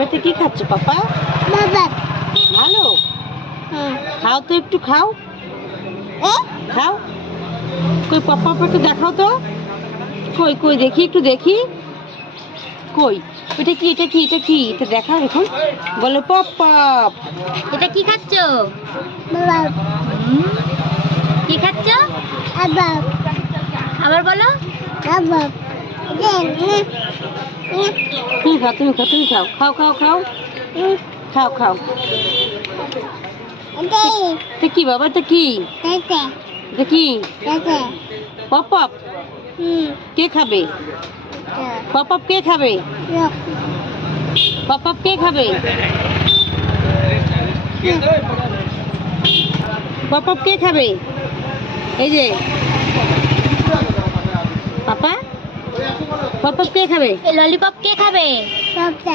ওতে কি খাচ্ছ পাপা? বাবা ভালো খাও তো, একটু খাও। খাও। কই পাপা একটু দেখাও তো। কই কই দেখি, একটু দেখি। কই এটা কি, এটা কি, এটা কি, এটা দেখাও এখন। বলো পপ পপ। এটা কি খাচ্ছ? বাবা কি খাচ্ছ? বাবা আবার বলো। বাবা তুমি খাও, তুমি খাও, তুমি খাও, খাও খাও খাও খাও খাও। এটা কি বাবা, এটা কি, এটা কি? পপ পপ কে খাবে? পপ পপ কে খাবে? পপ পপ কে খাবে? পপ পপ কে খাবে? এই যে পাপা, পপ পপ কে খাবে? ললিপপ কে খাবে?